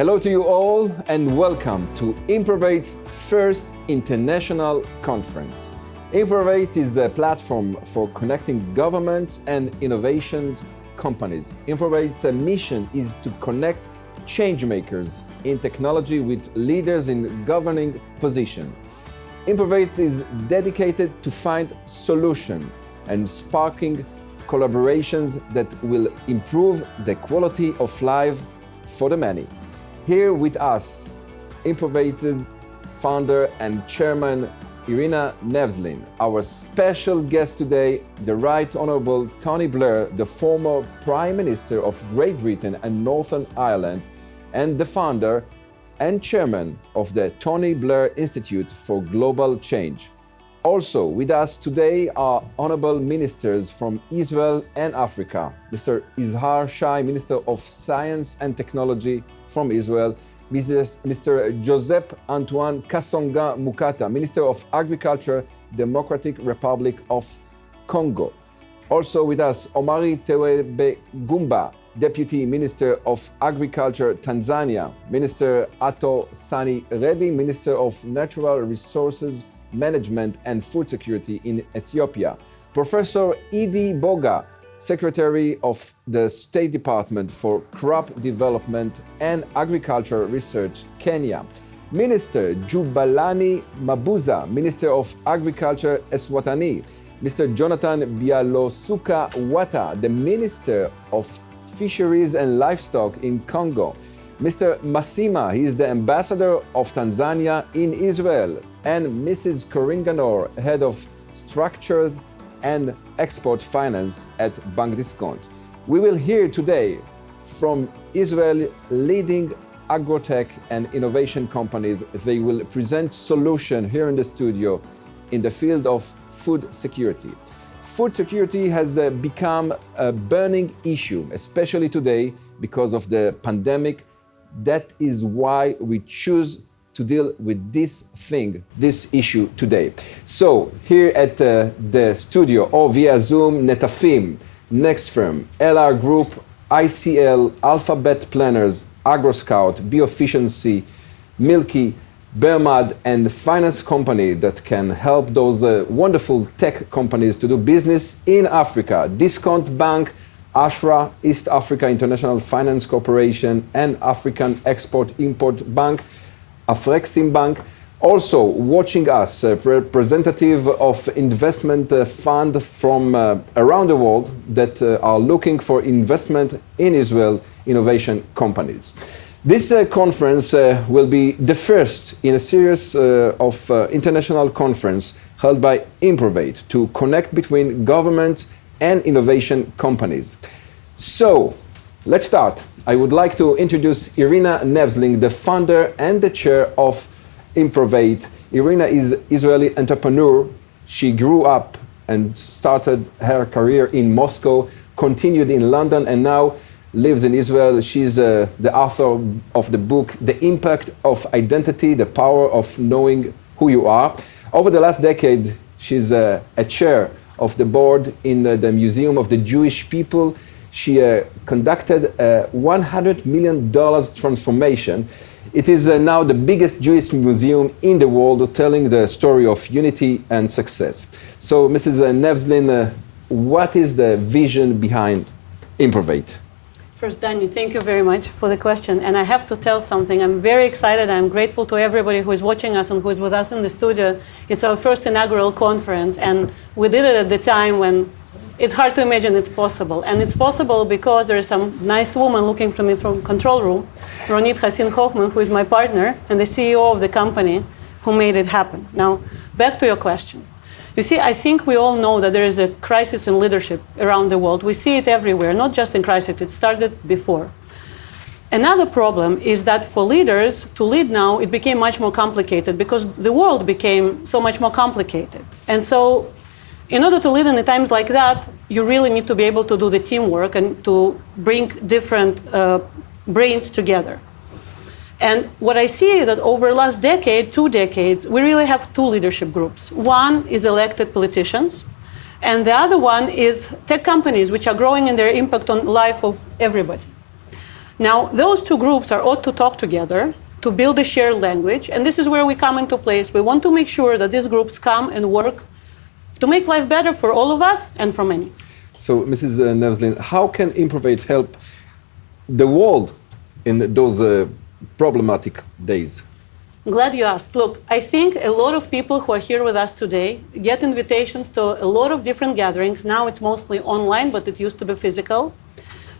Hello to you all and welcome to IMPROVATE's first international conference. IMPROVATE is a platform for connecting governments and innovation companies. IMPROVATE's mission is to connect change makers in technology with leaders in governing positions. IMPROVATE is dedicated to find solutions and sparking collaborations that will improve the quality of life for the many. Here with us, IMPROVATE's founder and chairman, Irina Nevzlin. Our special guest today, the Right Honourable Tony Blair, the former Prime Minister of Great Britain and Northern Ireland, and the founder and chairman of the Tony Blair Institute for Global Change. Also with us today are honourable ministers from Israel and Africa, Mr. Yizhar Shai, Minister of Science and Technology from Israel, Mr. Joseph Antoine Kasonga Mukata, Minister of Agriculture, Democratic Republic of Congo. Also with us, Omari Tewebe Gumba, Deputy Minister of Agriculture, Tanzania, Minister Ato Sani Reddy, Minister of Natural Resources Management and Food Security in Ethiopia, Professor Edie Boga, Secretary of the State Department for Crop Development and Agriculture Research, Kenya, Minister Jubalani Mabuza, Minister of Agriculture, Eswatini, Mr. Jonathan Bialosuka Wata, the Minister of Fisheries and Livestock in Congo, Mr. Masima, he is the Ambassador of Tanzania in Israel, and Mrs. Coringanor, Head of Structures and Export Finance at Bank Discount. We will hear today from Israel leading agrotech and innovation companies. They will present solutions here in the studio in the field of food security. Food security has become a burning issue, especially today because of the pandemic. That is why we choose to deal with this issue today. So here at the studio or via Zoom, Netafim, Next Firm, LR Group, ICL, Alphabet Planners, AgroScout, Bioefficiency, Milky, Bermad, and finance company that can help those wonderful tech companies to do business in Africa. Discount Bank, Ashra, East Africa International Finance Corporation, and African Export-Import Bank, Afrexim Bank. Also watching us, representative of investment fund from around the world that are looking for investment in Israel innovation companies. This conference will be the first in a series of international conference held by IMPROVATE to connect between governments and innovation companies. So, let's start. I would like to introduce Irina Nevzlin, the founder and the chair of IMPROVATE. Irina is Israeli entrepreneur. She grew up and started her career in Moscow, continued in London, and now lives in Israel. She's the author of the book, The Impact of Identity, The Power of Knowing Who You Are. Over the last decade, she's a chair of the board in the Museum of the Jewish People. She conducted a $100 million transformation. It is now the biggest Jewish museum in the world, telling the story of unity and success. So, Mrs. Nevzlin, what is the vision behind IMPROVATE? First, Danny, thank you very much for the question. And I have to tell something. I'm very excited. I'm grateful to everybody who is watching us and who is with us in the studio. It's our first inaugural conference, and we did it at the time when it's hard to imagine it's possible. And it's possible because there is some nice woman looking to me from control room, Ronit Hassin-Hochman, who is my partner and the CEO of the company who made it happen. Now, back to your question. You see, I think we all know that there is a crisis in leadership around the world. We see it everywhere, not just in crisis. It started before. Another problem is that for leaders to lead now, it became much more complicated because the world became so much more complicated. And so in order to lead in times like that, you really need to be able to do the teamwork and to bring different brains together. And what I see is that over the last decade, 2 decades, we really have 2 leadership groups. One is elected politicians, and the other one is tech companies, which are growing in their impact on life of everybody. Now, those two groups are ought to talk together to build a shared language, and this is where we come into place. We want to make sure that these groups come and work to make life better for all of us and for many. So, Mrs. Nevslin, how can IMPROVATE help the world in those problematic days? I'm glad you asked. Look, I think a lot of people who are here with us today get invitations to a lot of different gatherings. Now it's mostly online, but it used to be physical,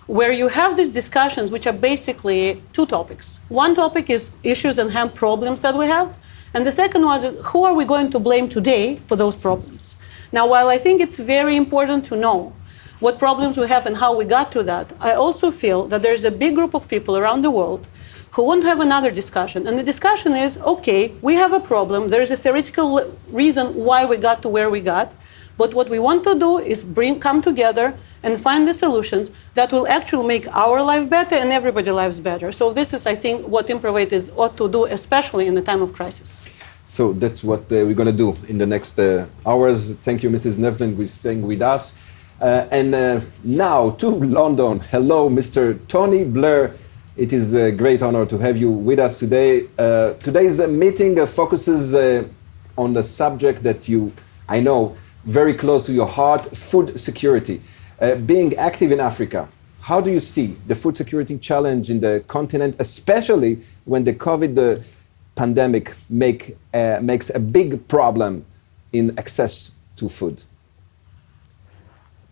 where you have these discussions, which are basically two topics. One topic is issues and hand problems that we have, and the second one is who are we going to blame today for those problems? Now, while I think it's very important to know what problems we have and how we got to that, I also feel that there's a big group of people around the world who want to have another discussion. And the discussion is, okay, we have a problem. There's a theoretical reason why we got to where we got. But what we want to do is come together and find the solutions that will actually make our life better and everybody's lives better. So this is, I think, what IMPROVATE ought to do, especially in the time of crisis. So that's what we're going to do in the next hours. Thank you, Mrs. Nevslin, for staying with us. And now to London. Hello, Mr. Tony Blair. It is a great honor to have you with us today. Today's meeting focuses on the subject that I know, very close to your heart, food security. Being active in Africa, how do you see the food security challenge in the continent, especially when the COVID pandemic makes a big problem in access to food?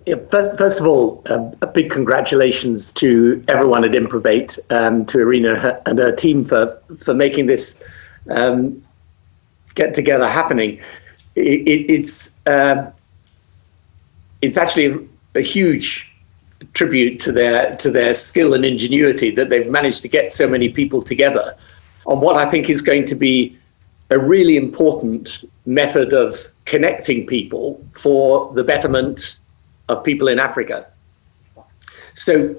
Yeah, first of all, a big congratulations to everyone at IMPROVATE, to Irina and her team for making this get together happening. It's actually a huge tribute to their skill and ingenuity that they've managed to get so many people together on what I think is going to be a really important method of connecting people for the betterment of people in Africa. So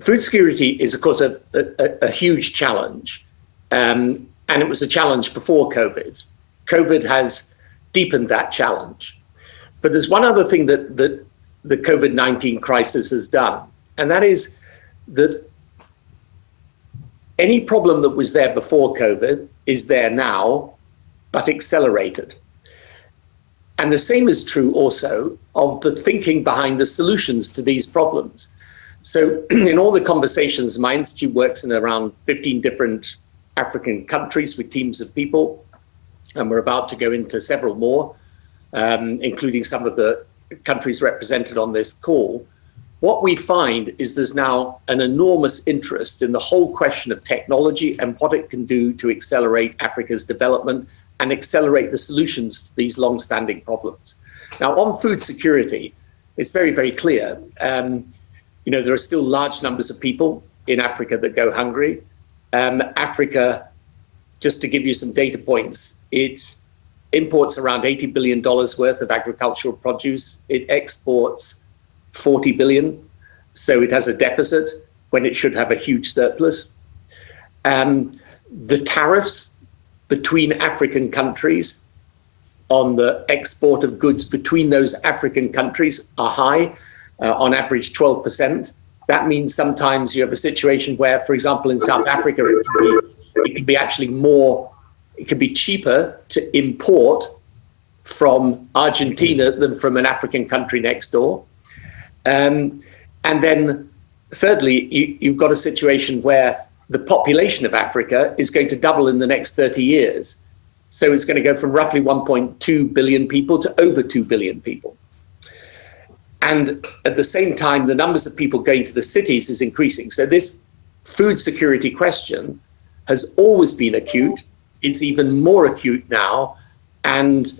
food security is, of course, a huge challenge. And it was a challenge before COVID. COVID has deepened that challenge. But there's one other thing that the COVID-19 crisis has done, and that is that any problem that was there before COVID is there now, but accelerated. And the same is true also of the thinking behind the solutions to these problems. So in all the conversations, my institute works in around 15 different African countries with teams of people, and we're about to go into several more, including some of the countries represented on this call. What we find is there's now an enormous interest in the whole question of technology and what it can do to accelerate Africa's development and accelerate the solutions to these long-standing problems. Now, on food security, it's very, very clear. There are still large numbers of people in Africa that go hungry. Africa, just to give you some data points, it imports around $80 billion worth of agricultural produce. It exports 40 billion. So it has a deficit when it should have a huge surplus. The tariffs between African countries on the export of goods between those African countries are high, on average 12%. That means sometimes you have a situation where, for example, in South Africa, it could be actually more, it could be cheaper to import from Argentina than from an African country next door. And then thirdly, you've got a situation where the population of Africa is going to double in the next 30 years. So it's going to go from roughly 1.2 billion people to over 2 billion people. And at the same time, the numbers of people going to the cities is increasing. So this food security question has always been acute. It's even more acute now. And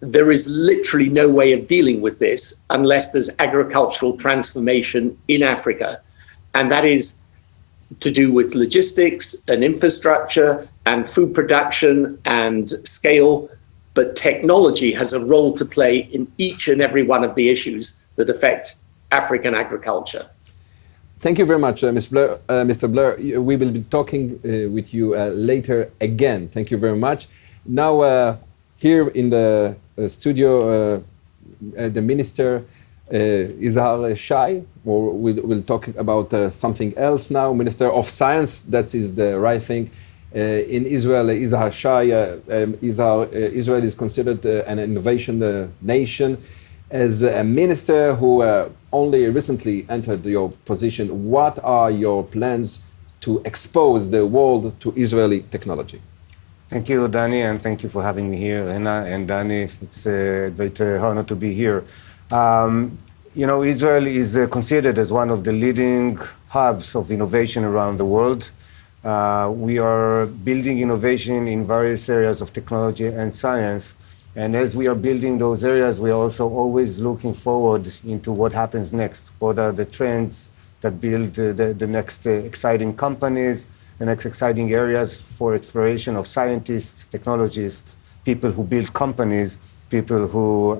there is literally no way of dealing with this unless there's agricultural transformation in Africa. And that is to do with logistics and infrastructure and food production and scale. But technology has a role to play in each and every one of the issues that affect African agriculture. Thank you very much, Mr. Blair. We will be talking with you later again. Thank you very much. Now, here in the studio, the Minister Izhar Shai, or we'll talk about something else now. Minister of Science, that is the right thing. In Israel, Izhar Shai, Israel is considered an innovation nation. As a minister who only recently entered your position, what are your plans to expose the world to Israeli technology? Thank you, Danny, and thank you for having me here, Rena and Danny. It's a great honor to be here. You know, Israel is considered as one of the leading hubs of innovation around the world. We are building innovation in various areas of technology and science. And as we are building those areas, we are also always looking forward into what happens next. What are the trends that build the next exciting companies, the next exciting areas for exploration of scientists, technologists, people who build companies, people who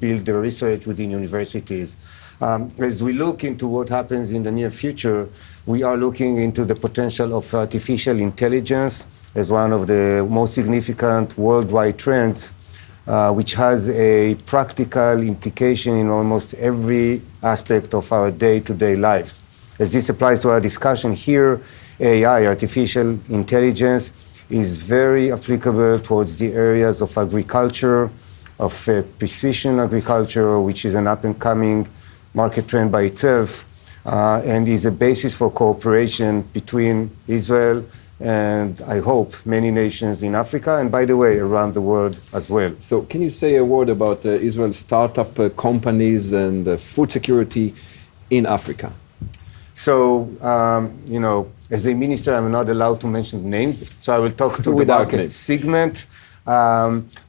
build the research within universities. As we look into what happens in the near future, we are looking into the potential of artificial intelligence as one of the most significant worldwide trends, which has a practical implication in almost every aspect of our day-to-day lives. As this applies to our discussion here, AI, artificial intelligence, is very applicable towards the areas of agriculture, of precision agriculture, which is an up-and-coming market trend by itself, and is a basis for cooperation between Israel and, I hope, many nations in Africa, and by the way, around the world as well. So can you say a word about Israel's startup companies and food security in Africa? So, you know, as a minister, I'm not allowed to mention names, so I will talk to the market names. Segment.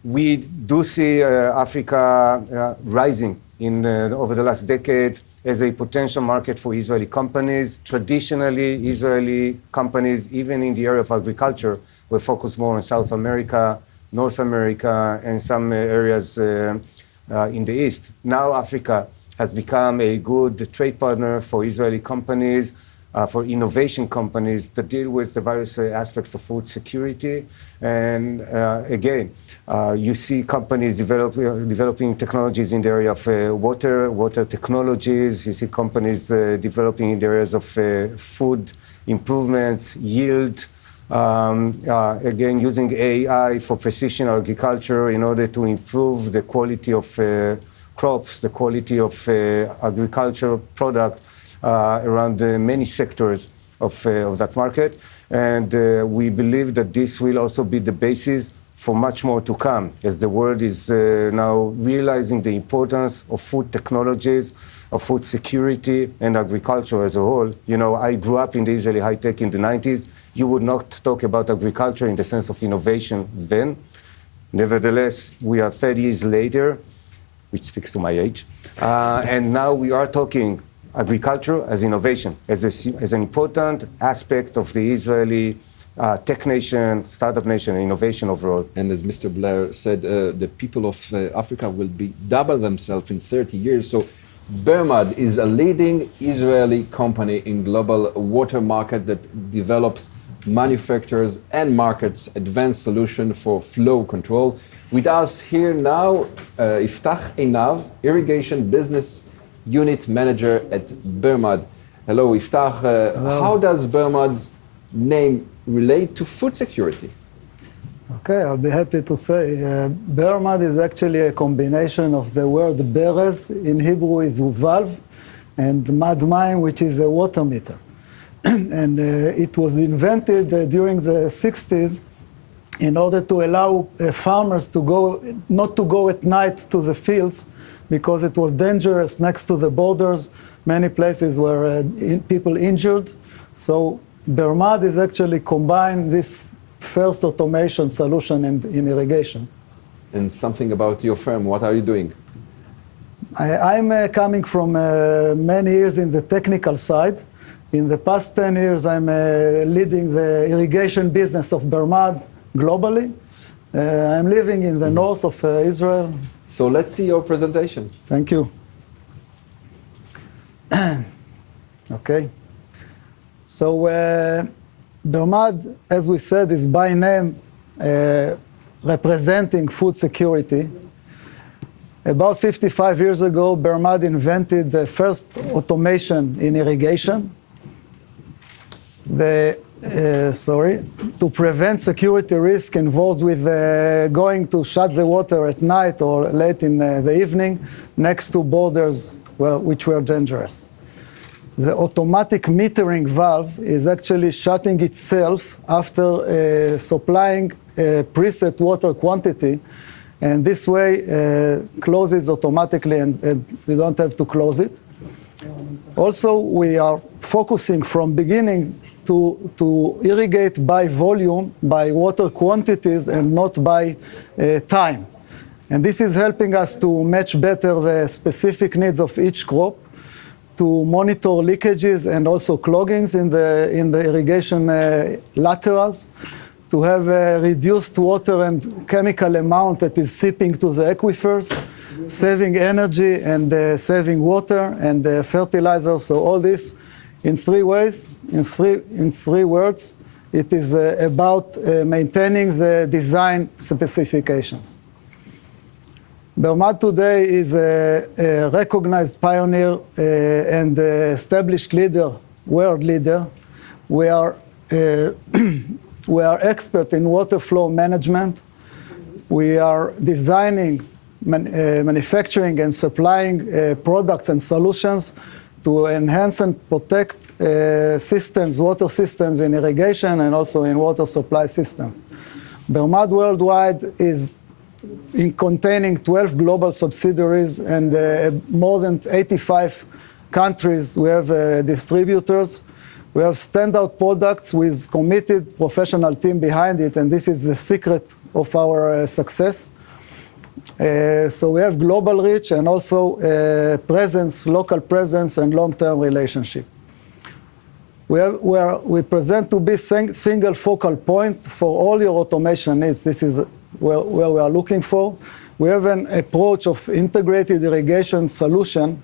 We do see Africa rising over the last decade as a potential market for Israeli companies. Traditionally, Israeli companies, even in the area of agriculture, were focused more on South America, North America, and some areas in the East. Now Africa has become a good trade partner for Israeli companies, for innovation companies that deal with the various aspects of food security. And again, you see companies developing technologies in the area of water technologies. You see companies developing in the areas of food improvements, yield, again, using AI for precision agriculture in order to improve the quality of crops, the quality of agricultural product around many sectors of that market. And we believe that this will also be the basis for much more to come, as the world is now realizing the importance of food technologies, of food security, and agriculture as a whole. You know, I grew up in the Israeli high tech in the 90s. You would not talk about agriculture in the sense of innovation then. Nevertheless, we are 30 years later, which speaks to my age. And now we are talking agriculture as innovation, as an important aspect of the Israeli tech nation, startup nation, and innovation overall. And as Mr. Blair said, the people of Africa will be double themselves in 30 years. So Bermad is a leading Israeli company in global water market that develops, manufactures, and markets advanced solution for flow control. With us here now, Iftach Einav, Irrigation Business Unit Manager at Bermad. Hello, Iftach. Hello. How does Bermad's name relate to food security? Okay, I'll be happy to say. Bermad is actually a combination of the word berez, in Hebrew is valve, and mad mayim, which is a water meter. And it was invented during the 60s in order to allow farmers to not to go at night to the fields because it was dangerous next to the borders. Many places were people injured. So Bermad is actually combined this first automation solution in irrigation. And something about your firm, what are you doing? I'm coming from many years in the technical side. In the past 10 years, I'm leading the irrigation business of Bermad globally. I'm living in the north of Israel. So let's see your presentation. Thank you. Okay. So Bermad, as we said, is by name representing food security. About 55 years ago, Bermad invented the first automation in irrigation. To prevent security risk involved with going to shut the water at night or late in the evening next to borders which were dangerous. The automatic metering valve is actually shutting itself after supplying a preset water quantity, and this way closes automatically and we don't have to close it. Also, we are focusing from beginning to irrigate by volume, by water quantities, and not by time. And this is helping us to match better the specific needs of each crop, to monitor leakages and also cloggings in the irrigation laterals, to have a reduced water and chemical amount that is seeping to the aquifers, saving energy and saving water and fertilizer. So all this in three ways, in three words. It is about maintaining the design specifications. Bermad today is a recognized pioneer and established leader, world leader. We are expert in water flow management. We are designing, manufacturing and supplying products and solutions to enhance and protect systems, water systems in irrigation and also in water supply systems. Bermad worldwide is containing 12 global subsidiaries and more than 85 countries. We have distributors. We have standout products with committed professional team behind it, and this is the secret of our success. So we have global reach and also presence, local presence and long-term relationship. We present to be single focal point for all your automation needs. This is where we are looking for. We have an approach of integrated irrigation solution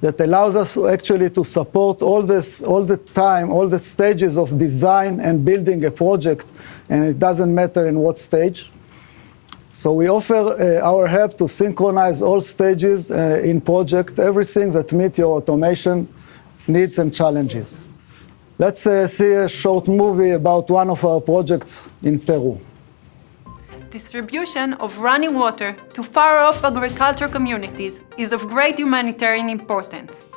that allows us actually to support all the time, all the stages of design and building a project, and it doesn't matter in what stage. So we offer our help to synchronize all stages in project, everything that meets your automation needs and challenges. Let's see a short movie about one of our projects in Peru. Distribution of running water to far-off agriculture communities is of great humanitarian importance.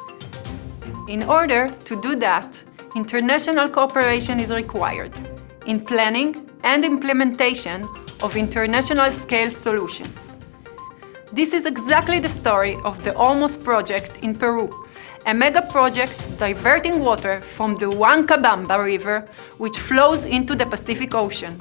In order to do that, international cooperation is required in planning and implementation of international-scale solutions. This is exactly the story of the Almost project in Peru, a mega project diverting water from the Huancabamba River, which flows into the Pacific Ocean.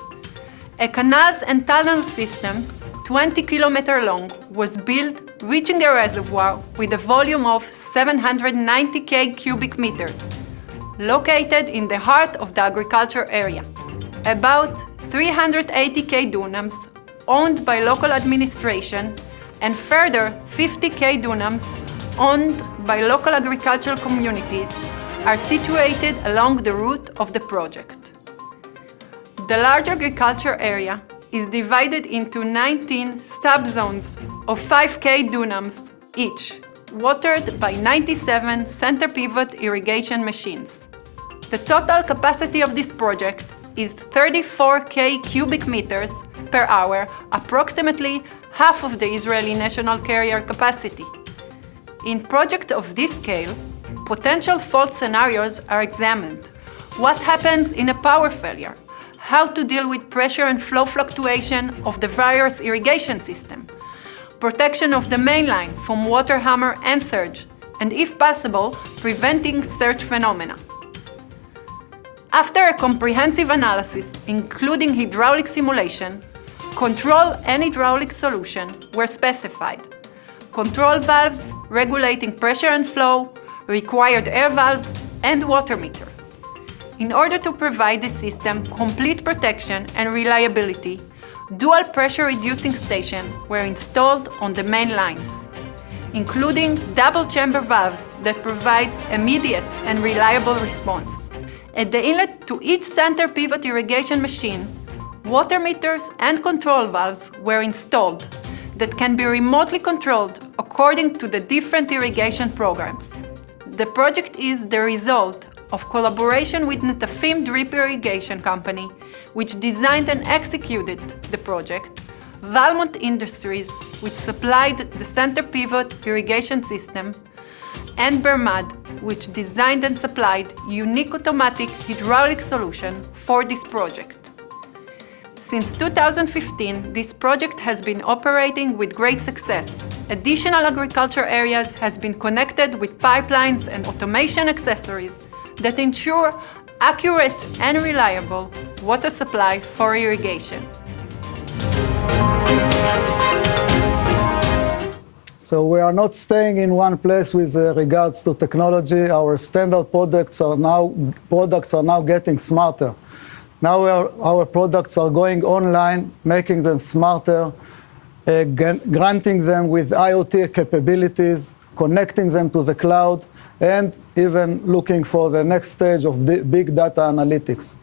A canals and tunnel systems, 20 kilometers long, was built, reaching a reservoir with a volume of 790,000 cubic meters, located in the heart of the agriculture area. About 380,000 dunams owned by local administration and further 50,000 dunams owned by local agricultural communities are situated along the route of the project. The large agriculture area is divided into 19 subzones of 5,000 dunams each, watered by 97 center pivot irrigation machines. The total capacity of this project is 34,000 cubic meters per hour, approximately half of the Israeli national carrier capacity. In projects of this scale, potential fault scenarios are examined. What happens in a power failure? How to deal with pressure and flow fluctuation of the various irrigation system, protection of the mainline from water hammer and surge, and if possible, preventing surge phenomena. After a comprehensive analysis, including hydraulic simulation, control and hydraulic solution were specified. Control valves regulating pressure and flow, required air valves, and water meter. In order to provide the system complete protection and reliability, dual pressure reducing stations were installed on the main lines, including double chamber valves that provides immediate and reliable response. At the inlet to each center pivot irrigation machine, water meters and control valves were installed that can be remotely controlled according to the different irrigation programs. The project is the result of collaboration with Netafim Drip Irrigation Company, which designed and executed the project, Valmont Industries, which supplied the center pivot irrigation system, and Bermad, which designed and supplied unique automatic hydraulic solution for this project. Since 2015, this project has been operating with great success. Additional agriculture areas has been connected with pipelines and automation accessories that ensure accurate and reliable water supply for irrigation. So we are not staying in one place with regards to technology. Our standard products are now getting smarter. Now our products are going online, making them smarter, granting them with IoT capabilities, connecting them to the cloud, and even looking for the next stage of big data analytics.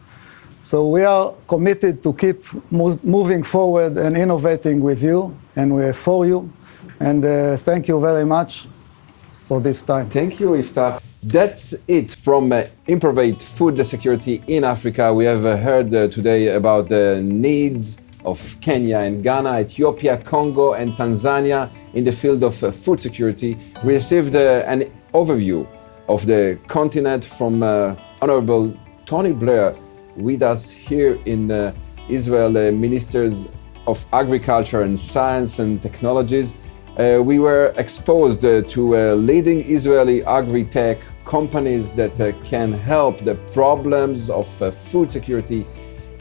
So we are committed to keep moving forward and innovating with you and for you. And thank you very much for this time. Thank you, Iftach. That's it from IMPROVATE Food Security in Africa. We have heard today about the needs of Kenya and Ghana, Ethiopia, Congo, and Tanzania in the field of food security. We received an overview of the continent from Honorable Tony Blair with us here in Israel, Ministers of Agriculture and Science and Technologies. We were exposed to leading Israeli agri-tech companies that can help the problems of food security.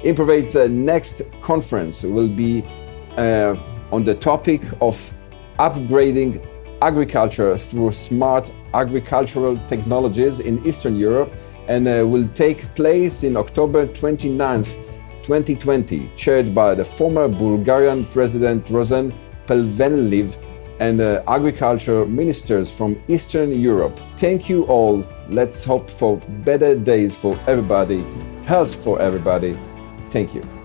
IMPROVATE's next conference will be on the topic of upgrading agriculture through smart agricultural technologies in Eastern Europe, and will take place in October 29th, 2020, chaired by the former Bulgarian President Rosen Plevneliev and agriculture ministers from Eastern Europe. Thank you all. Let's hope for better days for everybody, health for everybody. Thank you.